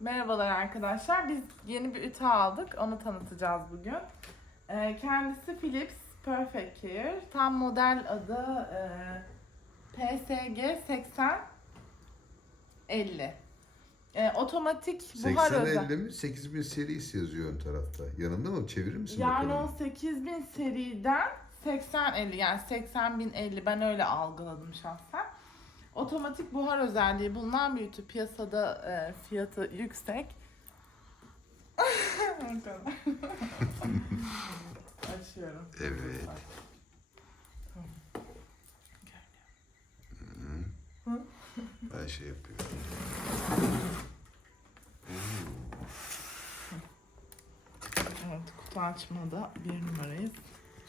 Merhabalar arkadaşlar. Biz yeni bir ütü aldık. Onu tanıtacağız bugün. Ee, kendisi Philips Perfect Care. Tam model adı e, PSG 80 50. E, otomatik buhar 80 özel. 50 mi? 8000 serisi yazıyor ön tarafta. Yanında mı? Çevirir misin Yani o bakalım? 8000 seriden 80 50 yani 80 bin 50 ben öyle algıladım şahsen. Otomatik buhar özelliği bulunan bir ütü. Piyasada e, fiyatı yüksek. Açıyorum. Evet. Ben şey yapıyorum. Evet kutu açmada bir numarayız.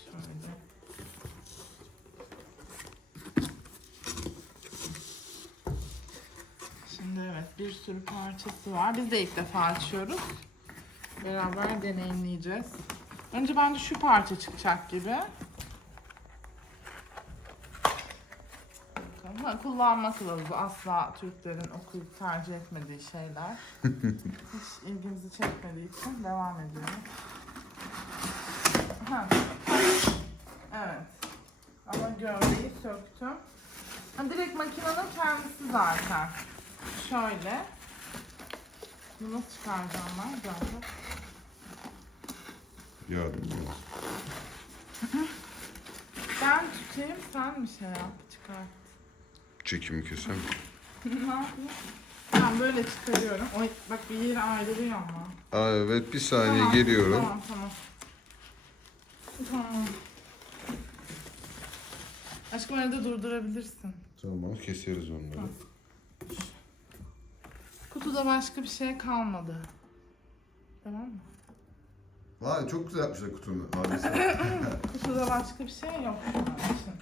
Şöyle. Şimdi evet bir sürü parçası var. Biz de ilk defa açıyoruz. Beraber deneyimleyeceğiz. Önce bence şu parça çıkacak gibi. Bakalım. Kullanma kılavuzu asla Türklerin okuyup tercih etmediği şeyler. Hiç ilgimizi çekmediği için devam ediyorum. Ha. Evet. Ama gövdeyi söktüm. Ha, direkt makinenin kendisi zaten. Şöyle. Bunu nasıl çıkaracağım ben zaten? Yardım yok. Ben tutayım sen bir şey yap çıkart. Çekimi keser mi? ne yapayım? Ben böyle çıkarıyorum. Oy, bak bir yeri ayrılıyor ama. Aa, evet bir saniye Tamam, geliyorum. Tamam tamam. Tamam. Aşkım arada durdurabilirsin. Tamam keseriz onları. Kutuda başka bir şey kalmadı. Tamam mı? Vay çok güzel yapmışlar kutunun abisi. Kutuda başka bir şey yok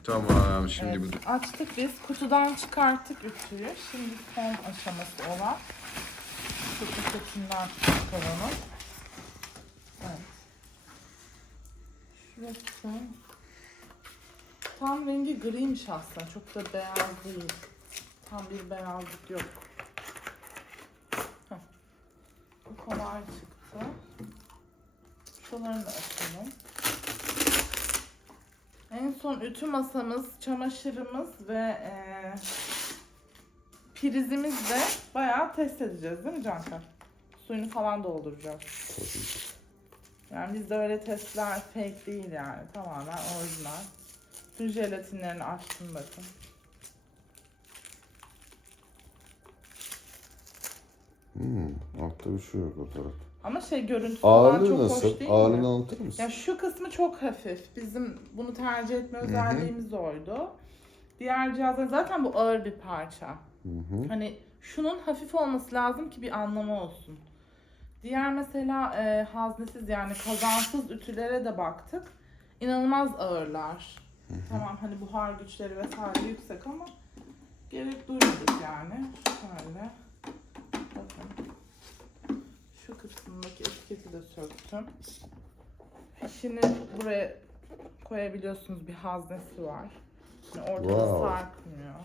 tamam şimdi Evet, bu açtık biz. Kutudan çıkarttık ütüyü. Şimdi son aşaması olan şu paketinden çıkaralım. Evet. Şurası. Tam rengi griymiş aslında. Çok da beyaz değil. Tam bir beyazlık yok. Bu kolay çıktı. Şularını da açalım. En son ütü masamız, çamaşırımız ve eee prizimiz de bayağı test edeceğiz değil mi Cankar? Suyunu falan dolduracağız. Yani bizde öyle testler fake değil yani. Tamamen orijinal. Tüm jelatinlerini açtım bakın. Hmm, altta bir şey yok o tarafta. Ama şey görüntüsü falan Ağırlığı çok hoş nasıl? değil mi? Ağırlığını anlatır mısın? Ya şu kısmı çok hafif. Bizim bunu tercih etme hı. özelliğimiz oydu. Diğer cihazlar zaten bu ağır bir parça. Hı hı. Hani şunun hafif olması lazım ki bir anlamı olsun. Diğer mesela e, haznesiz yani kazansız ütülere de baktık. İnanılmaz ağırlar. Tamam hani buhar güçleri vesaire yüksek ama gerek duymadık yani. Şöyle. Bakın. Şu kısmındaki etiketi de söktüm. Fişini buraya koyabiliyorsunuz. Bir haznesi var. Yani ortada Wow. sarkmıyor.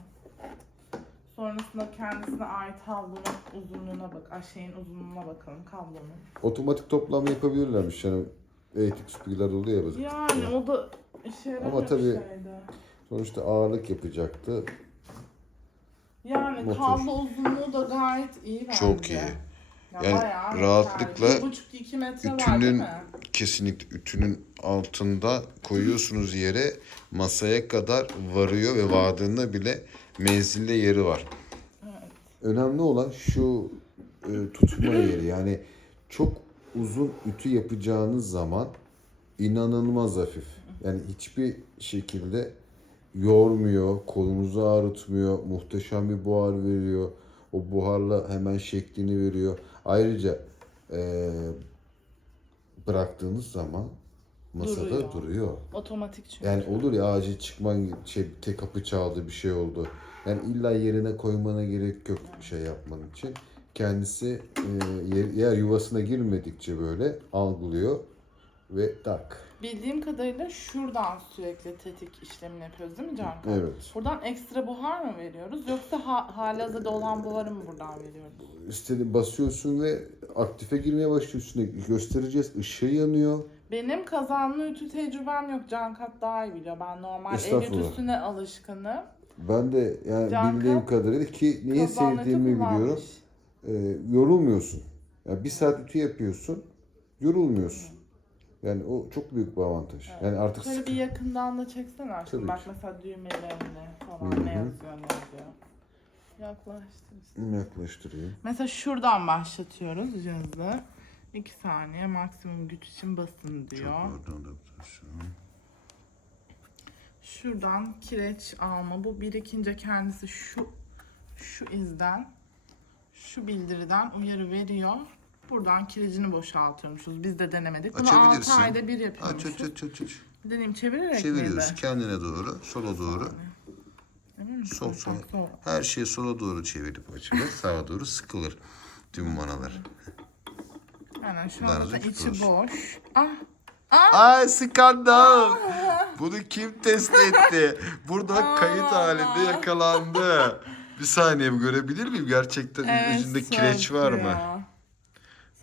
Sonrasında kendisine ait havlunun uzunluğuna bak. Ay şeyin uzunluğuna bakalım kablonun. Otomatik toplam yapabilirlermiş yani. Elektrik süpürgeler oluyor ya bazı. Yani o da işe yaramıyor Ama tabii- şeydi. Sonuçta ağırlık yapacaktı. Yani Motor. kablo uzunluğu da gayet iyi bence. Çok iyi. Ya Yani rahatlıkla metre var ütünün mi? kesinlikle ütünün altında koyuyorsunuz yere masaya kadar varıyor ve vardığında bile menzilde yeri var. Evet. Önemli olan şu e, tutma yeri yani çok uzun ütü yapacağınız zaman inanılmaz hafif. Yani hiçbir şekilde yormuyor, kolunuzu ağrıtmıyor, muhteşem bir buhar veriyor. O buharla hemen şeklini veriyor. Ayrıca e, bıraktığınız zaman masada Duruyor. duruyor. Otomatik çünkü. Yani olur ya acil çıkman şey tek kapı çaldı bir şey oldu. Yani illa yerine koymana gerek yok şey yapman için. Kendisi e, yer, yer yuvasına girmedikçe böyle algılıyor ve tak. Bildiğim kadarıyla şuradan sürekli tetik işlemini yapıyoruz değil mi Can? Evet. Buradan ekstra buhar mı veriyoruz yoksa ha, halihazırda olan buharı mı buradan veriyoruz? İstedi basıyorsun ve aktife girmeye başlıyorsun. Göstereceğiz. Işığı yanıyor. Benim kazanlı ütü tecrübem yok. Cankat daha iyi biliyor. Ben normal el Estağfurullah. ütüsüne alışkınım. Ben de yani Can bildiğim kadarıyla ki niye Kazanlı ütü sevdiğimi kullanmış. biliyorum. Ee, yorulmuyorsun. Yani bir saat ütü yapıyorsun. Yorulmuyorsun. Yani o çok büyük bir avantaj. Yani artık Şöyle sıkı- bir yakından da çeksene aşkım. Bak ki. mesela düğmelerine falan Hı ne yazıyor ne yazıyor. Yaklaştır. işte. yaklaştırayım. Mesela şuradan başlatıyoruz cihazı. 2 saniye maksimum güç için basın diyor. Şuradan kireç alma. Bu birikince kendisi şu şu izden şu bildiriden uyarı veriyor. Buradan kirecini boşaltıyormuşuz. Biz de denemedik. Bunu 6 Açabilirsin. ayda bir Aç yapıyormuşuz. aç aç aç aç. Deneyim çevirerek Çeviriyoruz miydi? kendine doğru, sola doğru. Emin misin? Sol sol. Bak, sol. Her şeyi sola doğru çevirip açılır, sağa doğru sıkılır. Tüm manalar. Aynen şu Bunlar anda da içi boş. Ah Ay skandal! Bunu kim test etti? Burada kayıt halinde yakalandı. Bir saniye görebilir miyim? Gerçekten yüzünde kireç var mı?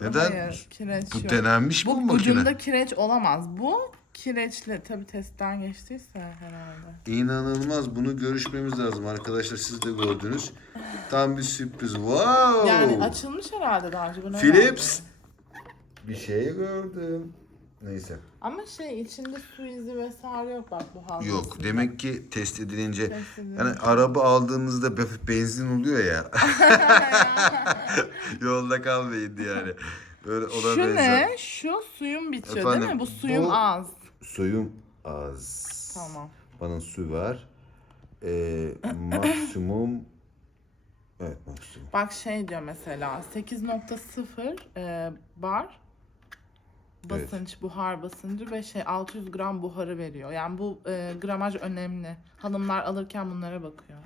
Neden? Hayır, kireç Bu yok. denenmiş mi bu Bu makine? ucunda kireç olamaz. Bu kireçli tabi testten geçtiyse herhalde. İnanılmaz. Bunu görüşmemiz lazım arkadaşlar. Siz de gördünüz. Tam bir sürpriz. Wow! Yani açılmış herhalde daha önce. bunu Philips. öğrendim. Bir şey gördüm. Neyse. Ama şey içinde su izi vesaire yok bak bu halde. Yok. Demek ki test edilince Test edilince. yani araba aldığınızda be- benzin oluyor ya. Yolda kalmayın yani. Böyle ona Şu benzer. ne? Şu suyum bitiyor değil Efendim, mi? Bu suyum bu- az. Suyum az. Tamam. Bana su var. Ee, maksimum Evet maksimum. Bak şey diyor mesela 8.0 e, bar basınç, buhar basıncı ve şey 600 gram buharı veriyor. Yani bu e, gramaj önemli. Hanımlar alırken bunlara bakıyor.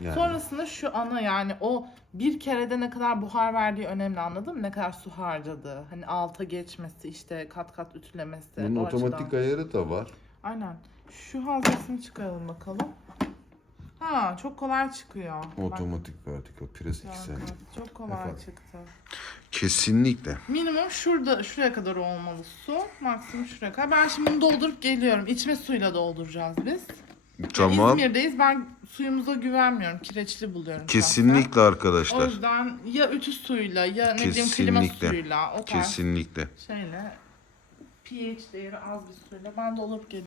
Yani. Sonrasında şu ana yani o bir kerede ne kadar buhar verdiği önemli anladın mı? Ne kadar su harcadığı. Hani alta geçmesi işte kat kat ütülemesi. Bunun o otomatik açıdan. ayarı da var. Aynen. Şu haznesini çıkaralım bakalım. Ha çok kolay çıkıyor. Otomatik vertikal pres bak, ikisel. bak, Çok kolay Efendim? çıktı. Kesinlikle. Minimum şurada şuraya kadar olmalı su. Maksimum şuraya kadar. Ben şimdi bunu doldurup geliyorum. İçme suyla dolduracağız biz. Tamam. İzmir'deyiz. Ben suyumuza güvenmiyorum. Kireçli buluyorum. Kesinlikle O arkadaşlar. yüzden ya ütü suyla ya ne bileyim klima suyla o tarz Kesinlikle. şeyle pH değeri az bir suyla ben doldurup geliyorum.